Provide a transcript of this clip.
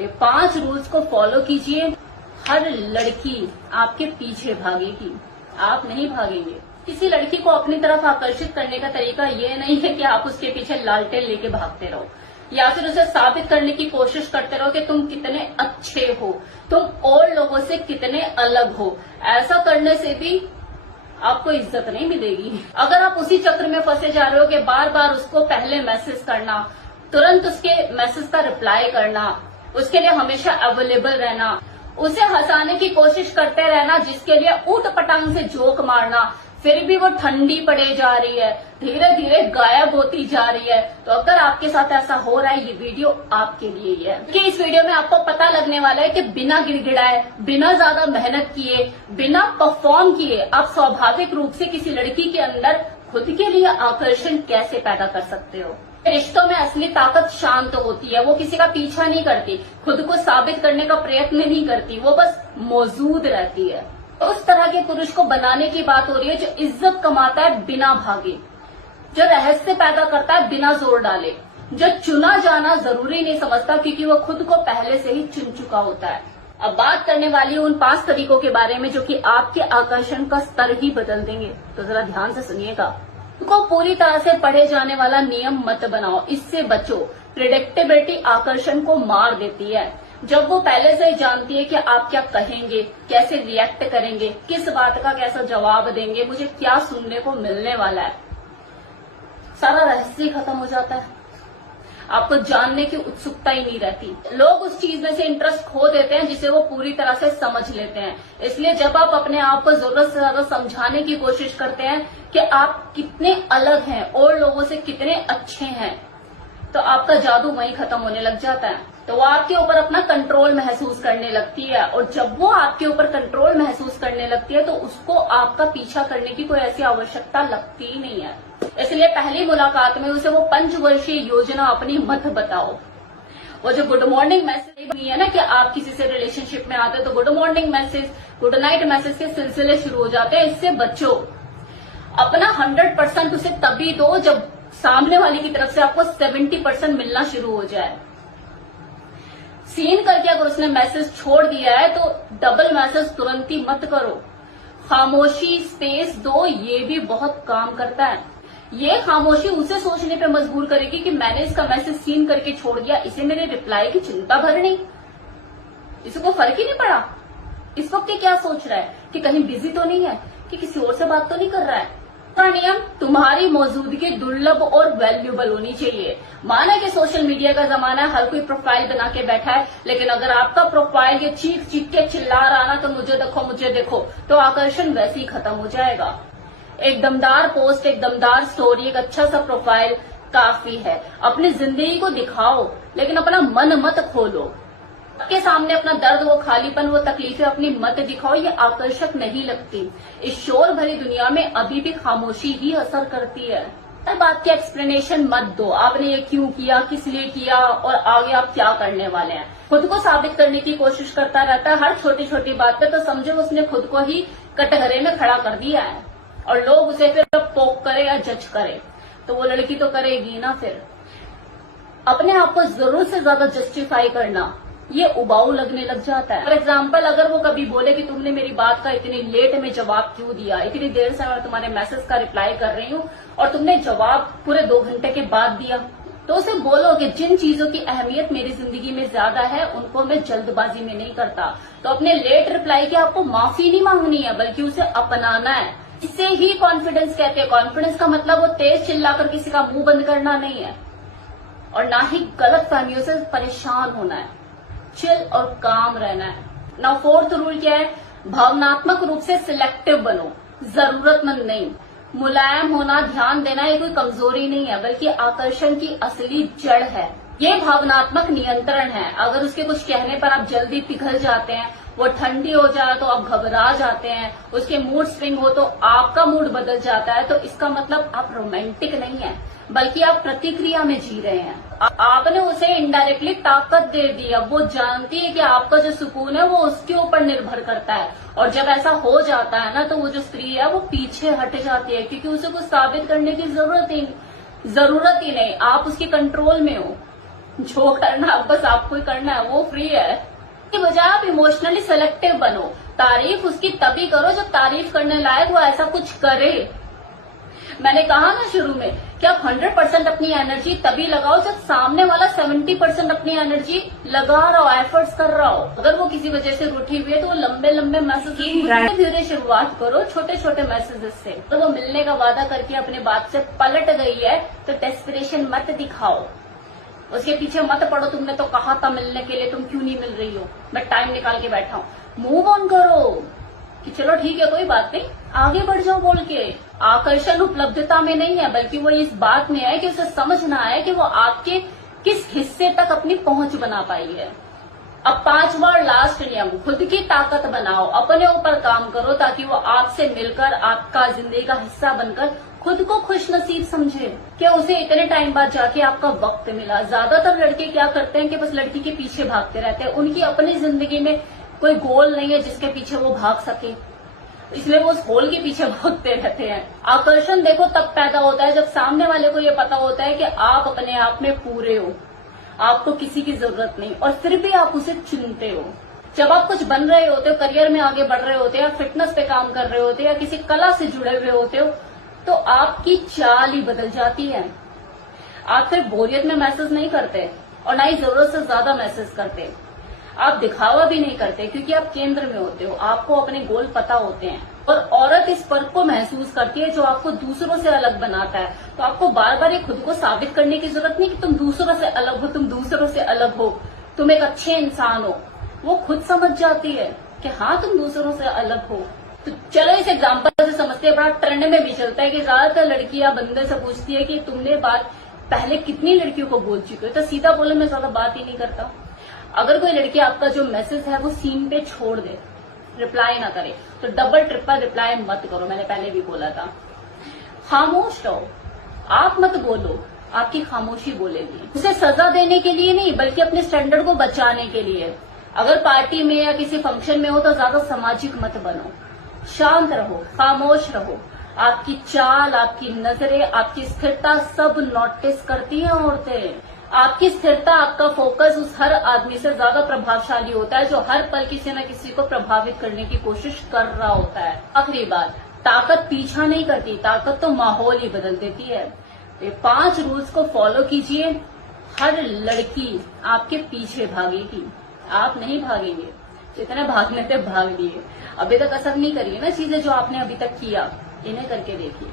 ये 5 रूल्स को फॉलो कीजिए। हर लड़की आपके पीछे भागेगी, आप नहीं भागेंगे। किसी लड़की को अपनी तरफ आकर्षित करने का तरीका ये नहीं है कि आप उसके पीछे लालटेन लेके भागते रहो या फिर उसे साबित करने की कोशिश करते रहो कि तुम कितने अच्छे हो, तुम और लोगों से कितने अलग हो। ऐसा करने से भी आपको इज्जत नहीं मिलेगी। अगर आप उसी चक्र में फंसे जा रहे हो कि बार बार उसको पहले मैसेज करना, तुरंत उसके मैसेज का रिप्लाई करना, उसके लिए हमेशा अवेलेबल रहना, उसे हंसाने की कोशिश करते रहना, जिसके लिए ऊट पटांग से जोक मारना, फिर भी वो ठंडी पड़े जा रही है, धीरे धीरे गायब होती जा रही है, तो अगर आपके साथ ऐसा हो रहा है, ये वीडियो आपके लिए ही है। कि इस वीडियो में आपको पता लगने वाला है कि बिना गिड़गिड़ाए, बिना ज्यादा मेहनत किए, बिना परफॉर्म किए आप स्वाभाविक रूप से किसी लड़की के अंदर खुद के लिए आकर्षण कैसे पैदा कर सकते हो। रिश्तों में असली ताकत शांत होती है, वो किसी का पीछा नहीं करती, खुद को साबित करने का प्रयत्न नहीं करती, वो बस मौजूद रहती है। उस तरह के पुरुष को बनाने की बात हो रही है जो इज्जत कमाता है बिना भागे, जो रहस्य पैदा करता है बिना जोर डाले, जो चुना जाना जरूरी नहीं समझता क्योंकि वो खुद को पहले से ही चुन चुका होता है। अब बात करने वाली हूँ उन 5 तरीकों के बारे में जो कि आपके आकर्षण का स्तर ही बदल देंगे, तो जरा ध्यान से सुनिएगा। को पूरी तरह से पढ़े जाने वाला नियम मत बनाओ, इससे बचो। प्रिडिक्टेबिलिटी आकर्षण को मार देती है। जब वो पहले से ही जानती है कि आप क्या कहेंगे, कैसे रिएक्ट करेंगे, किस बात का कैसा जवाब देंगे, मुझे क्या सुनने को मिलने वाला है, सारा रहस्य खत्म हो जाता है। आपको जानने की उत्सुकता ही नहीं रहती। लोग उस चीज में से इंटरेस्ट खो देते हैं जिसे वो पूरी तरह से समझ लेते हैं। इसलिए जब आप अपने आप को जरूरत से ज्यादा समझाने की कोशिश करते हैं कि आप कितने अलग हैं और लोगों से कितने अच्छे हैं, तो आपका जादू वहीं खत्म होने लग जाता है। तो वो आपके ऊपर अपना कंट्रोल महसूस करने लगती है, और जब वो आपके ऊपर कंट्रोल महसूस करने लगती है तो उसको आपका पीछा करने की कोई ऐसी आवश्यकता लगती ही नहीं है। इसलिए पहली मुलाकात में उसे वो 5 वर्षीय योजना अपनी मत बताओ। वो जो गुड मॉर्निंग मैसेज नहीं है ना कि आप किसी से रिलेशनशिप में आते तो good morning message, good night message के सिलसिले शुरू हो जाते हैं, इससे बचो। अपना 100% उसे तभी दो जब सामने वाले की तरफ से आपको 70% मिलना शुरू हो जाए। सीन करके अगर उसने मैसेज छोड़ दिया है तो डबल मैसेज तुरंत ही मत करो। खामोशी, स्पेस दो, ये भी बहुत काम करता है। ये खामोशी उसे सोचने पे मजबूर करेगी कि मैंने इसका मैसेज सीन करके छोड़ दिया, इसे मेरे रिप्लाई की चिंता भरनी, इसको फर्क ही नहीं पड़ा। इस वक्त ये क्या सोच रहा है कि कहीं बिजी तो नहीं है, कि किसी और से बात तो नहीं कर रहा है। नियम, तुम्हारी मौजूदगी दुर्लभ और वैल्यूएबल होनी चाहिए। माना कि सोशल मीडिया का जमाना है, हर कोई प्रोफाइल बना के बैठा है, लेकिन अगर आपका प्रोफाइल ये चीख चीख के चिल्ला रहा ना तो मुझे देखो मुझे देखो, तो आकर्षण वैसे ही खत्म हो जाएगा। एक दमदार पोस्ट, एक दमदार स्टोरी, एक अच्छा सा प्रोफाइल काफी है। अपनी जिंदगी को दिखाओ लेकिन अपना मन मत खोलो। आपके सामने अपना दर्द, वो खालीपन, वो तकलीफें अपनी मत दिखाओ, ये आकर्षक नहीं लगती। इस शोर भरी दुनिया में अभी भी खामोशी ही असर करती है। हर बात की एक्सप्लेनेशन मत दो, आपने ये क्यों किया, किस लिए किया और आगे आप क्या करने वाले हैं। खुद को साबित करने की कोशिश करता रहता है हर छोटी छोटी बात पे, तो समझो उसने खुद को ही कटघरे में खड़ा कर दिया है और लोग उसे फिर पोक करे या जज करे तो वो लड़की तो करेगी ना। फिर अपने आप को जरूरत से ज्यादा जस्टिफाई करना, ये उबाऊ लगने लग जाता है। फॉर एग्जाम्पल, अगर वो कभी बोले कि तुमने मेरी बात का इतनी लेट में जवाब क्यों दिया, इतनी देर से मैं तुम्हारे मैसेज का रिप्लाई कर रही हूँ और तुमने जवाब पूरे 2 घंटे के बाद दिया, तो उसे बोलो कि जिन चीजों की अहमियत मेरी जिंदगी में ज्यादा है उनको मैं जल्दबाजी में नहीं करता। तो अपने लेट रिप्लाई की आपको माफी नहीं मांगनी है, बल्कि उसे अपनाना है। इससे ही कॉन्फिडेंस कहते हैं। कॉन्फिडेंस का मतलब वो तेज चिल्लाकर किसी का मुंह बंद करना नहीं है और ना ही गलत फहमियों से परेशान होना है। चिल और काम रहना है। नाउ 4th रूल क्या है? भावनात्मक रूप से सिलेक्टिव बनो, जरूरतमंद नहीं। मुलायम होना, ध्यान देना ये कोई कमजोरी नहीं है, बल्कि आकर्षण की असली जड़ है। ये भावनात्मक नियंत्रण है। अगर उसके कुछ कहने पर आप जल्दी पिघल जाते हैं, वो ठंडी हो जाए तो आप घबरा जाते हैं, उसके मूड स्विंग हो तो आपका मूड बदल जाता है, तो इसका मतलब आप रोमांटिक नहीं है, बल्कि आप प्रतिक्रिया में जी रहे हैं। आपने उसे इनडायरेक्टली ताकत दे दी। अब वो जानती है कि आपका जो सुकून है वो उसके ऊपर निर्भर करता है, और जब ऐसा हो जाता है ना तो वो जो स्त्री है वो पीछे हट जाती है, क्योंकि उसे कुछ साबित करने की जरूरत ही नहीं। आप उसके कंट्रोल में हो। जो करना है बस आपको ही करना है, वो फ्री है। की बजाय आप इमोशनली सेलेक्टिव बनो। तारीफ उसकी तभी करो जब तारीफ करने लायक वो ऐसा कुछ करे। मैंने कहा ना शुरू में कि आप 100% अपनी एनर्जी तभी लगाओ जब सामने वाला 70% अपनी एनर्जी लगा रहा हो, एफर्ट्स कर रहा हो। अगर वो किसी वजह से रूठी हुई है तो वो लंबे लंबे मैसेज धीरे धीरे शुरुआत करो, छोटे छोटे मैसेजेस से। तो वो मिलने का वादा करके अपने बात से पलट गई है तो डेस्परेशन मत दिखाओ, उसके पीछे मत पड़ो। तुमने तो कहा था मिलने के लिए, तुम क्यों नहीं मिल रही हो, मैं टाइम निकाल के बैठा हूं। मूव ऑन करो कि चलो ठीक है कोई बात नहीं, आगे बढ़ जाओ बोल के। आकर्षण उपलब्धता में नहीं है, बल्कि वो इस बात में है कि उसे समझना है कि वो आपके किस हिस्से तक अपनी पहुंच बना पाई है। अब 5वां और लास्ट नियम, खुद की ताकत बनाओ, अपने ऊपर काम करो ताकि वो आपसे मिलकर आपका जिंदगी का हिस्सा बनकर खुद को खुश नसीब समझे। क्या उसे इतने टाइम बाद जाके आपका वक्त मिला। ज्यादातर लड़के क्या करते हैं कि बस लड़की के पीछे भागते रहते हैं, उनकी अपनी जिंदगी में कोई गोल नहीं है जिसके पीछे वो भाग सके, इसलिए वो उस होल के पीछे भागते रहते हैं। आकर्षण देखो तब पैदा होता है जब सामने वाले को ये पता होता है कि आप अपने आप में पूरे हो, आपको किसी की जरूरत नहीं, और फिर भी आप उसे चुनते हो। जब आप कुछ बन रहे होते हो, करियर में आगे बढ़ रहे होते हो, या फिटनेस पे काम कर रहे होते हो, या किसी कला से जुड़े हुए होते हो, तो आपकी चाल ही बदल जाती है। आप फिर बोरियत में मैसेज नहीं करते और ना ही जरूरत से ज्यादा मैसेज करते। आप दिखावा भी नहीं करते क्योंकि आप केंद्र में होते हो, आपको अपने गोल पता होते हैं। और औरत इस फर्क को महसूस करती है जो आपको दूसरों से अलग बनाता है। तो आपको बार बार ये खुद को साबित करने की जरूरत नहीं कि तुम दूसरों से अलग हो, तुम दूसरों से अलग हो, तुम एक अच्छे इंसान हो। वो खुद समझ जाती है कि हाँ तुम दूसरों से अलग हो। तो चलो इस एग्जाम्पल से समझते हैं, बड़ा ट्रेंड में भी चलता है कि ज्यादातर लड़कियां बंदे से पूछती है कि तुमने बात पहले कितनी लड़कियों को बोल चुके हो। तो सीधा बोले मैं ज्यादा बात ही नहीं करता। अगर कोई लड़की आपका जो मैसेज है वो सीन पे छोड़ दे, रिप्लाई ना करे, तो डबल ट्रिपल रिप्लाई मत करो। मैंने पहले भी बोला था, खामोश रहो, आप मत बोलो, आपकी खामोशी बोलेगी। उसे सजा देने के लिए नहीं, बल्कि अपने स्टैंडर्ड को बचाने के लिए। अगर पार्टी में या किसी फंक्शन में हो तो ज्यादा सामाजिक मत बनो, शांत रहो, खामोश रहो। आपकी चाल, आपकी नजरें, आपकी स्थिरता सब नोटिस करती हैं औरतें। आपकी स्थिरता, आपका फोकस उस हर आदमी से ज्यादा प्रभावशाली होता है जो हर पल किसी न किसी को प्रभावित करने की कोशिश कर रहा होता है। आखिरी बात, ताकत पीछा नहीं करती, ताकत तो माहौल ही बदल देती है। ये 5 रूल्स को फॉलो कीजिए, हर लड़की आपके पीछे भागेगी, आप नहीं भागेंगे। जितने भागने थे भाग लिए। अभी तक असर नहीं करिए ना चीजें जो आपने अभी तक किया, इन्हें करके देखिए।